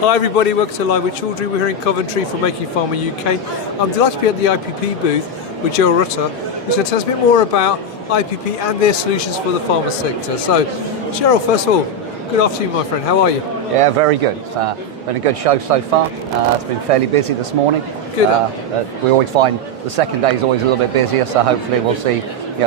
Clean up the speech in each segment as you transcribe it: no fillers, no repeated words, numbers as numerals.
Hi everybody, welcome to Live with Children. We're here in Coventry for Making Pharma UK. I'm delighted to be at the IPP booth with Gerald Rutter, who's going to tell us a bit more about IPP and their solutions for the pharma sector. So, Gerald, first of all, good afternoon, my friend. How are you? Yeah, very good. It's been a good show so far. It's been fairly busy this morning. Good. We always find the second day is always a little bit busier, so hopefully we'll see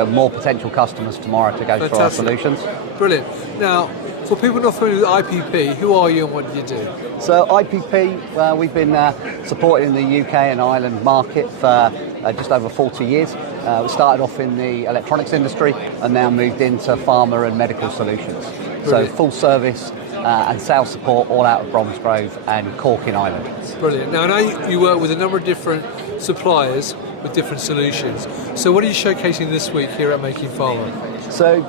more potential customers tomorrow to go through our solutions. Brilliant. Now, for people not familiar with IPP, who are you and what do you do? So IPP, we've been supporting the UK and Ireland market for just over 40 years. We started off in the electronics industry and now moved into pharma and medical solutions. Brilliant. So full service and sales support all out of Bromsgrove and Cork in Ireland. Brilliant. Now I know you work with a number of different suppliers with different solutions. So what are you showcasing this week here at Making Pharma? So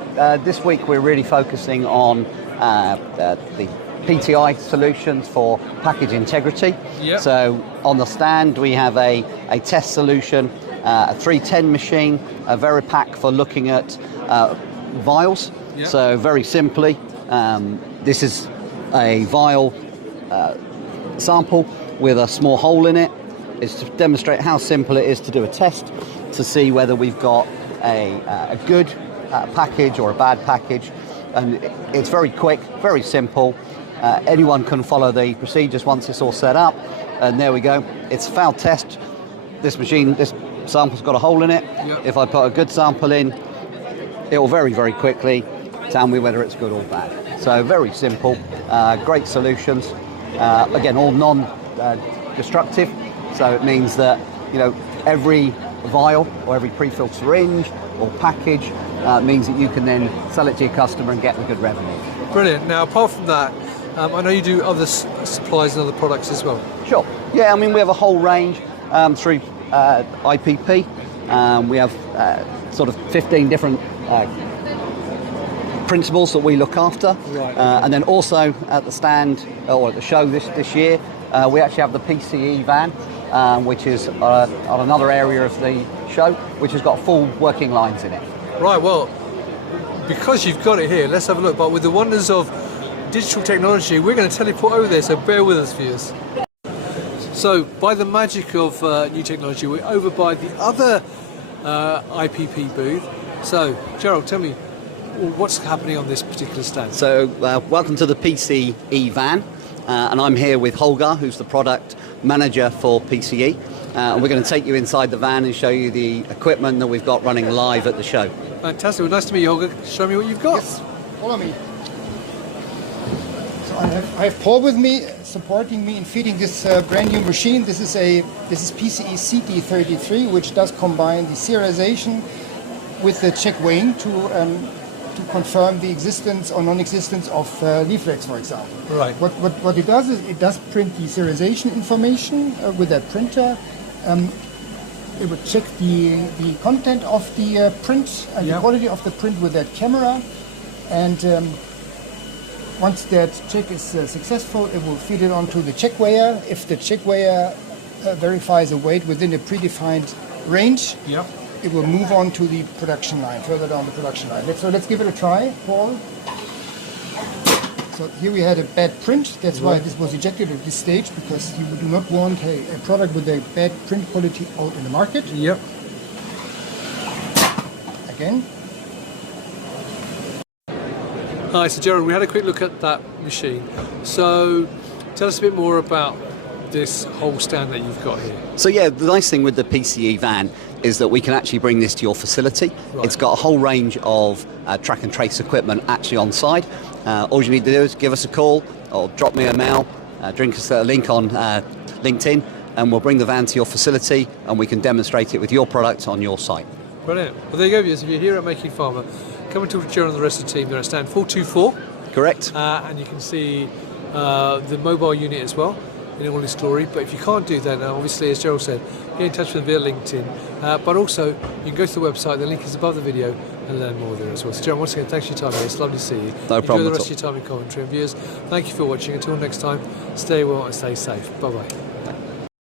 this week we're really focusing on the PTI solutions for package integrity. Yep. So on the stand we have a test solution, a 310 machine, a Veripack for looking at vials. Yep. So very simply, this is a vial sample with a small hole in it. It's to demonstrate how simple it is to do a test to see whether we've got a good package or a bad package. And it's very quick, very simple. Anyone can follow the procedures once it's all set up. And there we go. It's a failed test. This sample's got a hole in it. Yep. If I put a good sample in, it will very, very quickly tell me whether it's good or bad. So very simple, great solutions. Again, all non-destructive. So it means that every vial or every pre-filled syringe or package means that you can then sell it to your customer and get the good revenue. Brilliant. Now, apart from that, I know you do other supplies and other products as well. Sure. Yeah, I mean, we have a whole range through IPP. We have sort of 15 different principles that we look after. Right. And then also at the stand, or at the show this year, we actually have the PCE van, which is on another area of the show, which has got full working lines in it. Right, well, because you've got it here, let's have a look. But with the wonders of digital technology, we're going to teleport over there, so bear with us, viewers. So, by the magic of new technology, we're over by the other IPP booth. So, Gerald, tell me, what's happening on this particular stand? So, welcome to the PCE van, and I'm here with Holger, who's the product manager for PCE. And we're going to take you inside the van and show you the equipment that we've got running live at the show. Fantastic. Well, nice to meet you, Holger. Show me what you've got. Yes, follow me. So I have Paul with me, supporting me in feeding this brand new machine. This is PCE CD33, which does combine the serialization with the check weighing to confirm the existence or non-existence of leaflets, for example. Right. What it does is it does print the serialization information with that printer. It would check the content of the print and the quality of the print with that camera, and once that check is successful, it will feed it onto the check weigher. If the check weigher verifies a weight within a predefined range, it will move on to the production line, further down the production line. So let's give it a try, Paul. So here we had a bad print, that's why this was ejected at this stage, because you do not want a product with a bad print quality out in the market. Yep. Again. Hi, so Gerald, we had a quick look at that machine. So tell us a bit more about this whole stand that you've got here. So yeah, the nice thing with the PCE van is that we can actually bring this to your facility. Right. It's got a whole range of track and trace equipment actually on site. All you need to do is give us a call or drop me a mail, drink us a link on LinkedIn, and we'll bring the van to your facility and we can demonstrate it with your product on your site. Brilliant. Well, there you go, viewers. If you're here at Making Pharma, come and talk to Gerald and the rest of the team. They're at stand 424. Correct. And you can see the mobile unit as well in all its glory. But if you can't do that now, obviously, as Gerald said, get in touch with them via LinkedIn. But also, you can go to the website. The link is above the video and learn more there as well. So, Gerald, once again, thanks for your time here. It's lovely to see you. No problem. Enjoy the rest of your time in Coventry. And viewers, thank you for watching. Until next time, stay well and stay safe. Bye-bye.